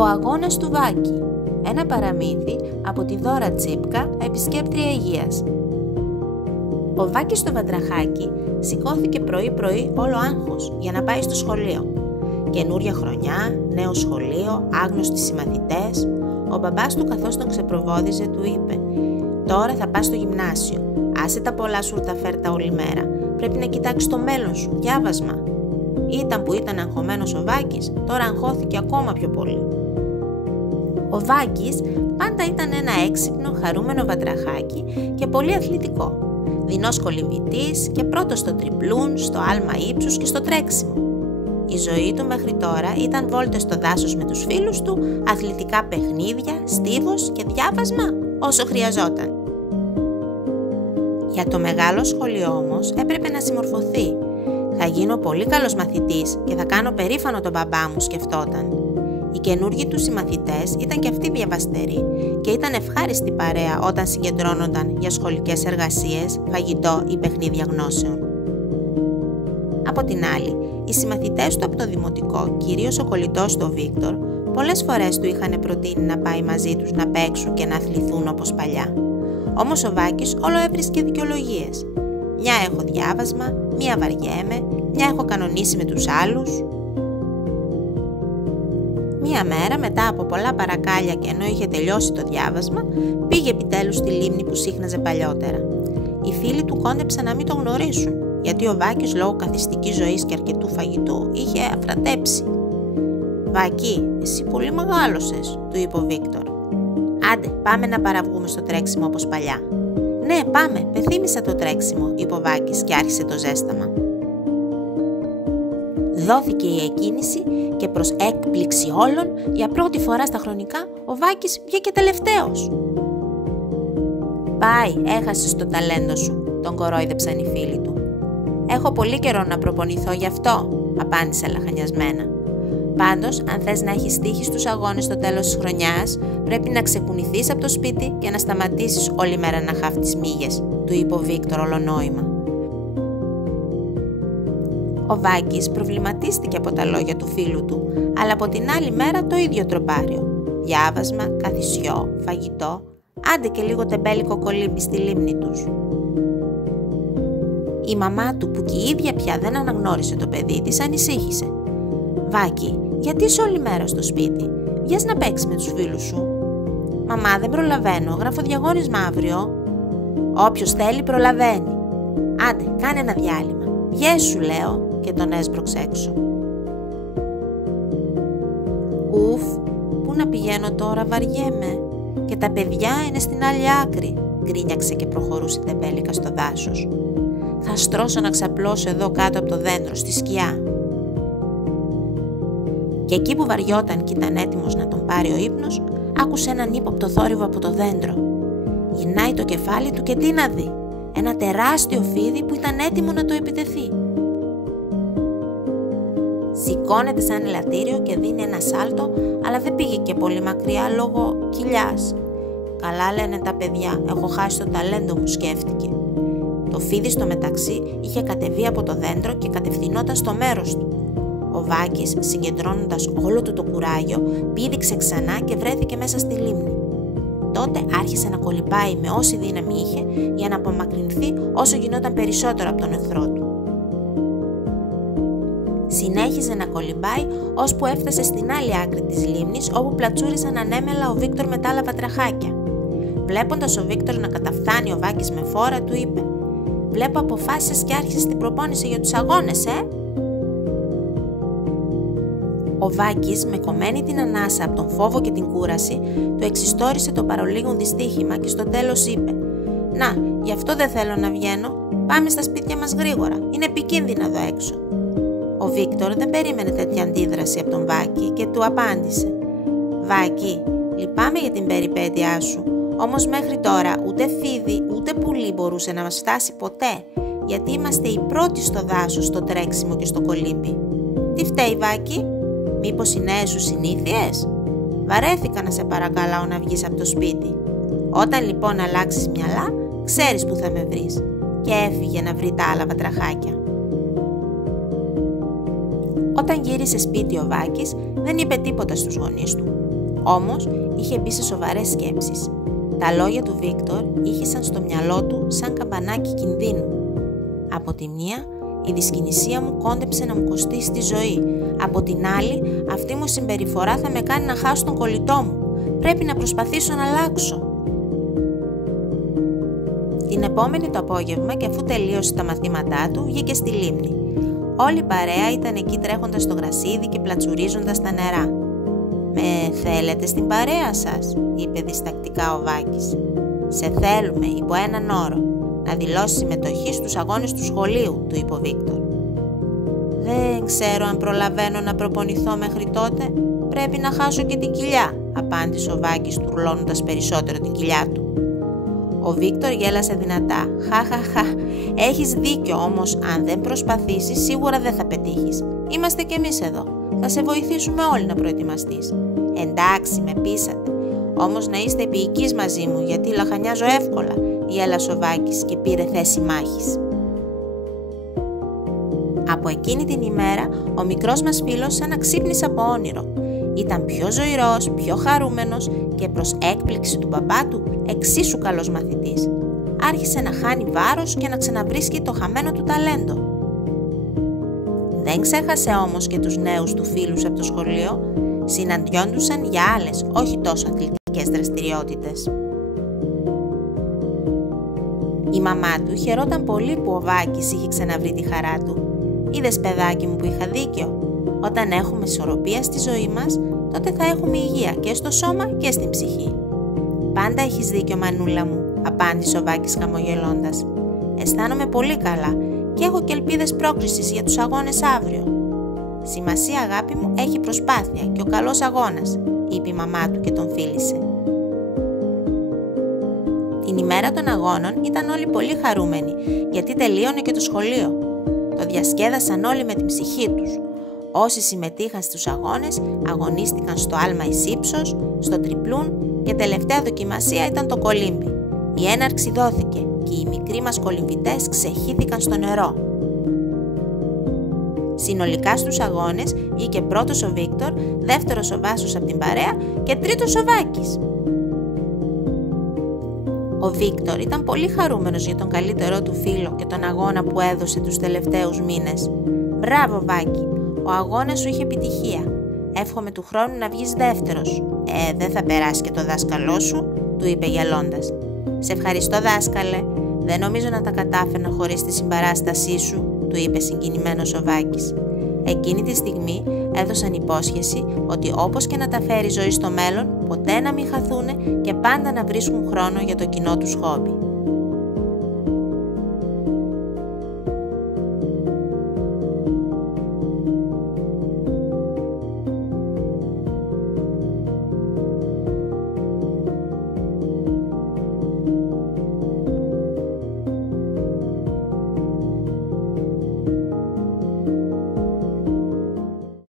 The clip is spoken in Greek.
Ο αγώνας του Βάκη. Ένα παραμύθι από τη Δώρα Τσίπκα, επισκέπτρια υγείας. Ο Βάκης στο Βατραχάκι σηκώθηκε πρωί-πρωί όλο άγχος για να πάει στο σχολείο. Καινούρια χρονιά, νέο σχολείο, άγνωστοι συμμαθητές. Ο μπαμπάς του, καθώς τον ξεπροβόδιζε, του είπε: «Τώρα θα πας στο γυμνάσιο. Άσε τα πολλά σουρταφέρτα όλη μέρα. Πρέπει να κοιτάξεις το μέλλον σου, διάβασμα». Ήταν που ήταν αγχωμένος ο Βάκης, τώρα αγχώθηκε ακόμα πιο πολύ. Ο Βάκης πάντα ήταν ένα έξυπνο, χαρούμενο βατραχάκι και πολύ αθλητικό. Δεινός κολυμβητής και πρώτος στο τριπλούν, στο άλμα ύψους και στο τρέξιμο. Η ζωή του μέχρι τώρα ήταν βόλτες στο δάσος με τους φίλους του, αθλητικά παιχνίδια, στίβος και διάβασμα όσο χρειαζόταν. Για το μεγάλο σχολείο όμως έπρεπε να συμμορφωθεί. «Θα γίνω πολύ καλός μαθητής και θα κάνω περήφανο τον μπαμπά μου», σκεφτόταν. Οι καινούργοι του συμμαθητές ήταν και αυτοί διαβαστεροί και ήταν ευχάριστη παρέα όταν συγκεντρώνονταν για σχολικές εργασίες, φαγητό ή παιχνίδια γνώσεων. Από την άλλη, οι συμμαθητές του από το δημοτικό, κυρίως ο κολλητός του ο Βίκτορ, πολλές φορές του είχαν προτείνει να πάει μαζί τους να παίξουν και να αθληθούν όπως παλιά. Όμως ο Βάκης όλο έβρισκε δικαιολογίες. «Μια έχω διάβασμα, μια βαριέμαι, μια έχω κανονίσει με τους άλλους». Μία μέρα, μετά από πολλά παρακάλια και ενώ είχε τελειώσει το διάβασμα, πήγε επιτέλους στη λίμνη που σύχναζε παλιότερα. Οι φίλοι του κόντεψαν να μην το γνωρίσουν, γιατί ο Βάκης λόγω καθιστικής ζωής και αρκετού φαγητού είχε αφρατέψει. «Βάκη, εσύ πολύ μεγάλωσες», του είπε ο Βίκτορ. «Άντε, πάμε να παραβγούμε στο τρέξιμο όπως παλιά». «Ναι, πάμε, πεθύμισα το τρέξιμο», είπε ο Βάκης και άρχισε το ζέσταμα. Δόθηκε η εκκίνηση και προς έκπληξη όλων, για πρώτη φορά στα χρονικά, ο Βάκης βγήκε τελευταίος. «Πάει, έχασες το ταλέντο σου», τον κορόιδεψαν οι φίλοι του. «Έχω πολύ καιρό να προπονηθώ γι' αυτό», απάντησε λαχανιασμένα. «Πάντως, αν θες να έχεις τύχει στους αγώνες στο τέλος της χρονιάς, πρέπει να ξεκουνηθείς από το σπίτι και να σταματήσεις όλη μέρα να χάφτεις μύγες», του είπε ο Βίκτορ ολονόημα. Ο Βάκης προβληματίστηκε από τα λόγια του φίλου του, αλλά από την άλλη μέρα το ίδιο τροπάριο. Διάβασμα, καθισιό, φαγητό, άντε και λίγο τεμπέλικο κολύμπι στη λίμνη τους. Η μαμά του, που και η ίδια πια δεν αναγνώρισε το παιδί της, ανησύχησε. «Βάκη, γιατί είσαι όλη μέρα στο σπίτι, βγες να παίξεις με τους φίλους σου». «Μαμά, δεν προλαβαίνω, γράφω διαγώνισμα αύριο». «Όποιος θέλει προλαβαίνει. Άντε, κάνε ένα διάλειμμα. Βγες, σου λέω», και τον έσπρωξε έξω. «Ουφ, πού να πηγαίνω τώρα, βαριέμαι. Και τα παιδιά είναι στην άλλη άκρη», γκρίνιαξε και προχωρούσε τεμπέλικα στο δάσος. «Θα στρώσω να ξαπλώσω εδώ κάτω από το δέντρο, στη σκιά». Και εκεί που βαριόταν και ήταν έτοιμος να τον πάρει ο ύπνος, άκουσε έναν ύποπτο θόρυβο από το δέντρο. Γυρνάει το κεφάλι του και τι να δει? Ένα τεράστιο φίδι που ήταν έτοιμο να το επιτεθεί. Σηκώνεται σαν ελαττήριο και δίνει ένα σάλτο, αλλά δεν πήγε και πολύ μακριά λόγω κοιλιάς. «Καλά λένε τα παιδιά, έχω χάσει το ταλέντο μου», σκέφτηκε. Το φίδι στο μεταξύ είχε κατεβεί από το δέντρο και κατευθυνόταν στο μέρος του. Ο Βάκης, συγκεντρώνοντας όλο του το κουράγιο, πήδηξε ξανά και βρέθηκε μέσα στη λίμνη. Τότε άρχισε να κολυμπάει με όση δύναμη είχε για να απομακρυνθεί όσο γινόταν περισσότερο από τον εχθρό του. Συνέχιζε να κολυμπάει ώσπου έφτασε στην άλλη άκρη της λίμνης, όπου πλατσούριζαν ανέμελα ο Βίκτορ με τα άλλα βατραχάκια. Βλέποντας ο Βίκτορ να καταφθάνει, ο Βάκης με φόρα του είπε: «Βλέπω αποφάσισες και άρχισες την προπόνηση για τους αγώνες, Ο Βάκης, με κομμένη την ανάσα από τον φόβο και την κούραση, του εξιστόρισε το παρολίγων δυστύχημα και στο τέλος είπε: «Να, γι' αυτό δεν θέλω να βγαίνω. Πάμε στα σπίτια μας γρήγορα. Είναι επικίνδυνα εδώ έξω». Ο Βίκτορ δεν περίμενε τέτοια αντίδραση από τον Βάκη και του απάντησε: «Βάκη, λυπάμαι για την περιπέτειά σου, όμως μέχρι τώρα ούτε φίδι ούτε πουλί μπορούσε να μας φτάσει ποτέ, γιατί είμαστε οι πρώτοι στο δάσος, στο τρέξιμο και στο κολύμπι». «Τι φταίει, Βάκη? Μήπως οι νέες σου συνήθειες? Βαρέθηκα να σε παρακαλάω να βγεις από το σπίτι. Όταν λοιπόν αλλάξεις μυαλά, ξέρεις που θα με βρεις». Και έφυγε να βρει τα άλλα βατραχάκια. Όταν γύρισε σπίτι ο Βάκης, δεν είπε τίποτα στους γονείς του. Όμως είχε μπει σε σοβαρές σκέψεις. Τα λόγια του Βίκτορ ήχησαν στο μυαλό του σαν καμπανάκι κινδύνου. Από τη μία, η δυσκινησία μου κόντεψε να μου κοστίσει τη ζωή. Από την άλλη, αυτή μου συμπεριφορά θα με κάνει να χάσω τον κολλητό μου. Πρέπει να προσπαθήσω να αλλάξω. Την επόμενη το απόγευμα, και αφού τελείωσε τα μαθήματά του, βγήκε στη λίμνη. Όλη η παρέα ήταν εκεί τρέχοντας στο γρασίδι και πλατσουρίζοντας τα νερά. «Με θέλετε στην παρέα σας?» είπε διστακτικά ο Βάκης. «Σε θέλουμε υπό έναν όρο, να δηλώσει συμμετοχή στους αγώνες του σχολείου», του είπε ο Βίκτορ. «Δεν ξέρω αν προλαβαίνω να προπονηθώ μέχρι τότε. Πρέπει να χάσω και την κοιλιά», απάντησε ο Βάκης τουρλώνοντας περισσότερο την κοιλιά του. Ο Βίκτορ γέλασε δυνατά. «Χαχαχα, έχεις δίκιο, όμως αν δεν προσπαθήσεις σίγουρα δεν θα πετύχεις. Είμαστε κι εμείς εδώ. Θα σε βοηθήσουμε όλοι να προετοιμαστείς». «Εντάξει, με πείσατε. Όμως να είστε επίοικείς μαζί μου, γιατί λαχανιάζω εύκολα», γέλασε ο Βάκης και πήρε θέση μάχης. Από εκείνη την ημέρα, ο μικρός μας φίλος σαν να ξύπνησε από όνειρο. Ήταν πιο ζωηρός, πιο χαρούμενος και προς έκπληξη του μπαμπά του εξίσου καλός μαθητής. Άρχισε να χάνει βάρος και να ξαναβρίσκει το χαμένο του ταλέντο. Δεν ξέχασε όμως και τους νέους του φίλους από το σχολείο. Συναντιόντουσαν για άλλες, όχι τόσο αθλητικές δραστηριότητες. Η μαμά του χαιρόταν πολύ που ο Βάκης είχε ξαναβρει τη χαρά του. «Είδες, παιδάκι μου, που είχα δίκιο. Όταν έχουμε ισορροπία στη ζωή μας, τότε θα έχουμε υγεία και στο σώμα και στην ψυχή». «Πάντα έχεις δίκιο, μανούλα μου», απάντησε ο Βάκης χαμογελώντας. «Αισθάνομαι πολύ καλά και έχω και ελπίδες πρόκρισης για τους αγώνες αύριο». «Σημασία, αγάπη μου, έχει προσπάθεια και ο καλός αγώνας», είπε η μαμά του και τον φίλησε. Την ημέρα των αγώνων ήταν όλοι πολύ χαρούμενοι, γιατί τελείωνε και το σχολείο. Το διασκέδασαν όλοι με την ψυχή τους. Όσοι συμμετείχαν στους αγώνες αγωνίστηκαν στο άλμα εις ύψος, στο τριπλούν και τελευταία δοκιμασία ήταν το κολύμπι. Η έναρξη δόθηκε και οι μικροί μας κολυμβητές ξεχύθηκαν στο νερό. Συνολικά στους αγώνες βγήκε πρώτος ο Βίκτορ, δεύτερος ο Βάσος από την παρέα και τρίτος ο Βάκης. Ο Βίκτορ ήταν πολύ χαρούμενος για τον καλύτερό του φίλο και τον αγώνα που έδωσε τους τελευταίους μήνες. «Μπράβο, Βάκη, ο αγώνας σου είχε επιτυχία. Εύχομαι του χρόνου να βγεις δεύτερος». Δεν θα περάσει και το δάσκαλό σου», του είπε γελώντας. «Σε ευχαριστώ, δάσκαλε. Δεν νομίζω να τα κατάφερνα χωρίς τη συμπαράστασή σου», του είπε συγκινημένος ο Βάκης. Εκείνη τη στιγμή έδωσαν υπόσχεση ότι όπως και να τα φέρει η ζωή στο μέλλον, ποτέ να μην χαθούνε και πάντα να βρίσκουν χρόνο για το κοινό τους χόμπι.